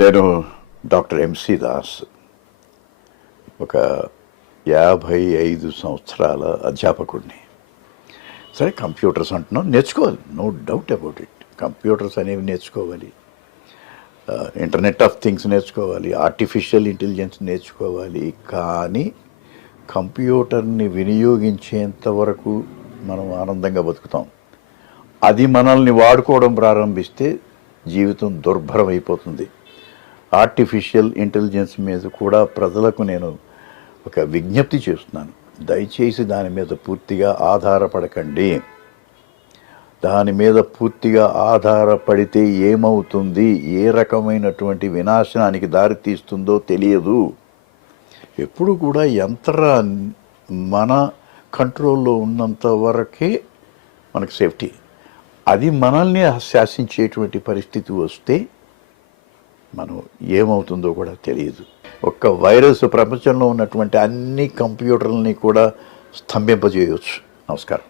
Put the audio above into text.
నేను doctor MC Das, ఒక 55 సంవత్సరాల అధ్యాపకుడిని. సరే, కంప్యూటర్స్ అంటున్నాం, నేర్చుకోవాలి, no doubt about it. Computers అనేవి నేర్చుకోవాలి, ఇంటర్నెట్ ఆఫ్ థింగ్స్ నేర్చుకోవాలి, ఆర్టిఫిషియల్ ఇంటెలిజెన్స్ నేర్చుకోవాలి. కానీ కంప్యూటర్ని వినియోగించేంత వరకు మనం ఆనందంగా బతుకుతాం. అది మనల్ని వాడుకోవడం ప్రారంభిస్తే జీవితం దుర్భరం అయిపోతుంది. ఆర్టిఫిషియల్ ఇంటెలిజెన్స్ మీద కూడా ప్రజలకు నేను ఒక విజ్ఞప్తి చేస్తున్నాను. దయచేసి దాని మీద పూర్తిగా ఆధారపడకండి. దాని మీద పూర్తిగా ఆధారపడితే ఏమవుతుంది, ఏ రకమైనటువంటి వినాశనానికి దారితీస్తుందో తెలియదు. ఎప్పుడు కూడా యంత్రం మన కంట్రోల్లో ఉన్నంత వరకే మనకు సేఫ్టీ. అది మనల్ని శాసించేటువంటి పరిస్థితి వస్తే మనం ఏమవుతుందో కూడా తెలియదు. ఒక్క వైరస్ ప్రపంచంలో ఉన్నటువంటి అన్ని కంప్యూటర్లని కూడా స్తంభింపజేయవచ్చు. నమస్కారం.